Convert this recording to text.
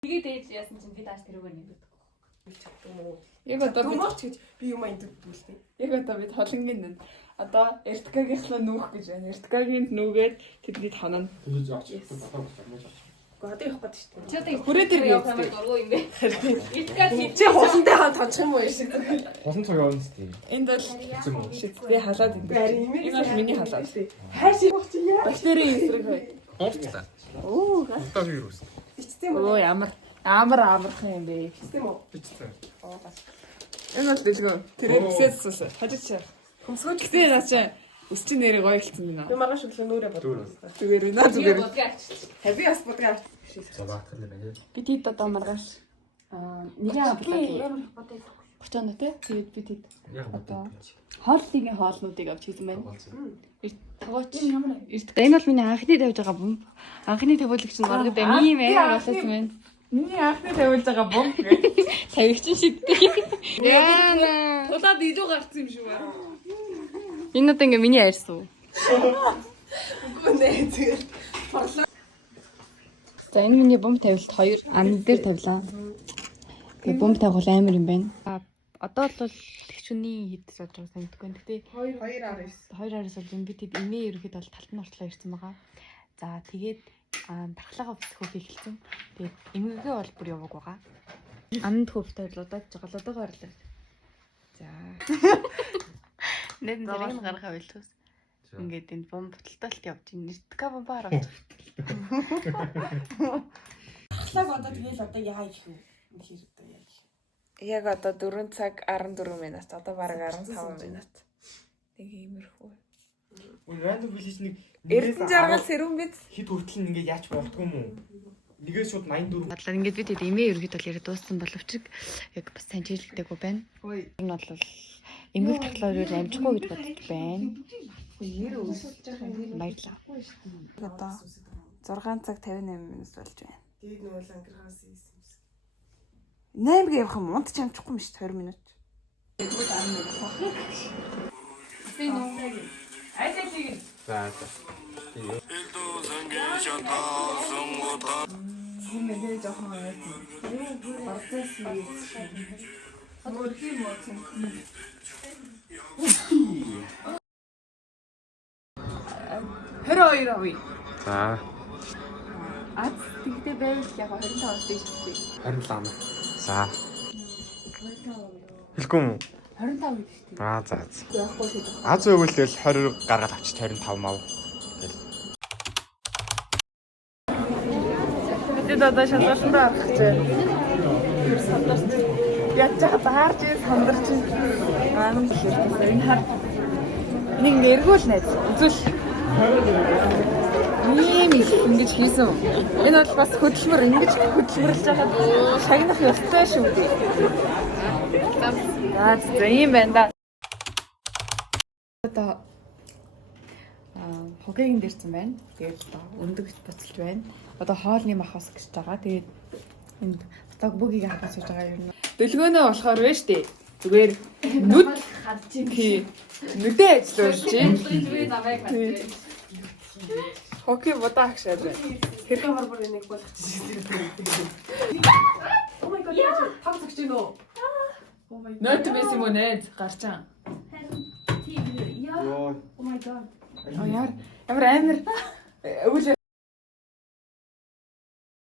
Тэгээд ээж яасан чинь би тааш тэрүүгээр нэгдэг. Яг одоо би юм айддаггүй. Яг одоо бид холонгийн одоо Эрткагийнхлаа нүүх гэж байна. Эрткагийн нүүгээд тэдний танаа. Тэгээд авч бодоод байна. Одоо явах гэдэг шүү дээ. Чи одоо Хүрээ дээр явах юм дургу юм бэ? Эртгээд Чи хулантай хаан тончих юм уу шиг. Хосон цаг явна сте. Энд бол шидтэй халаад энэ. Энэ бол миний халаад. Хайш явах чи яа. Бактерийн эсрэг бай. Уучлаа. Оо. Одоо вирус. Ичтэй юм уу? Оо амархан юм бэ. Ичтэй юм уу? Бичсэн. Энэ бол дэлгөө. Тэр бисээс сус. Хажиж чаа. Хөмсгөөч Гэтэ наачаа өсчин нэрийг гоё хэлсэн байна. би маргааш өглөө нүрээ бодсон. Зүгээр үнэ зүгээр зүгээр. бодгоо авчиж. Хаби бас бодгаа. За баатар нэ байна. Бид хэд одоо маргааш нэгэн авлаа. Бочоно те. Тэгээд бид хэд Яг одоо бодож. хооллын хоолнуудыг авч хийсэн байна. Тогооч Ямар энэ бол миний анхны тавьж байгаа бомб. Анхны тавиулагч нь маргад байна. Ийм болоод байна. Миний анхны тавиулж байгаа бомб гэх. Тавигч шиддэг. Яана. Тулаад илүү гарцсан юм шиг байна. Энэ одоо ингээ миний айрс уу? Үгүй нэ тэгэл. За энэ миний бомб тавилт 2 ам дээр тавилаа. Тэгээ бомб тавил амар юм байна. Одоо бол тэгчүний хэд сууж байгаа санагдахгүй. Гэтэ 2.9 бол юм бид хэд эмээ ерөөд бол талтан ортлоо ирсэн байгаа. За тэгээд бархлагаа бүсгөхөө хэлсэн. Тэгээд эмгээгээ бол бүр яваг байгаа. Амд хөвт тавилуудаад жоголоодоо орлоо. За. Нэг зэрэг гаргахаа байлтус. Ингээд энэ бомб буталталт явж ин нэртгэ бомб хараад. Ахлаг одоо тэгэл одоо яа их юм. Үнэхээр одоо яа их. Яг одоо 4 цаг 14 минут. Одоо бараг 15 минут. Нэг иймэрхүү. Үгүй random village нэг Эрдэнэ жаргал сэрүүн биз. хит хүртэл ингээд яаж болтгүй юм уу? Нэгээ шууд 84. Бодлоо ингээд бид хэд эмээ ерөөд бол яриад дууссан боловч яг бас сайн чийлэгдэггүй байна. Энэ бол эмгэг таглаар юу амжихгүй гэж бодож байна. Баярлаа. Одоо 6 цаг 58 минут болж байна. Тэгээд нөгөө лангирхаас ийсэн юм. 8-г явах юм. Унт ч амжихгүй юм шүү 20 минут. За. Нэмээд жоохон яасан. Процесс хийх. Өөр юм уу? Хэрэг авъя. За. Аз тэгтээ байвал яг 25-аас дээш чи. 27 ам. За. Хэлгүй юм уу? 25 гэж тийм. За. Яахгүй шүү дээ. Аз өгвөл тэгэл 20 гаргаад авчиж 25 мав. Бид одоо шалгалтанд орох гэж байна. Яг жахад хаарч сандарч гаан хэлсэн. Энэ хар нэг нэргүүл найз. Үзүүл. Ийм ингэж хийсэн. Энэ бол бас хөдөлмөр ингэж хөдөлмөрлж байхад шагнах ёстой шүү дээ. За ийм байна да. Одоо хогийн дээрсэн байна. Тэгээд одоо өндөг буцалж байна. Одоо хоолны махас гэж байгаа. Тэгээд энд батаг бүгийг хатаж сууж байгаа юм. Дэлгөөнөө болохоор вэ штэ. Зүгээр нүд харж нүдээ ажиллуулж чинь. зүгээр намайг харж. Хоки бодаа агшаад байна. Хэрхэн барбар энийг болгочихсон. Oh my god. Тав цагч нөө. Oh my god. Нөт бэс юм уу нэ гарчаа. Тийм яа. Йоо. Oh my god. Яар ямар амар өвөл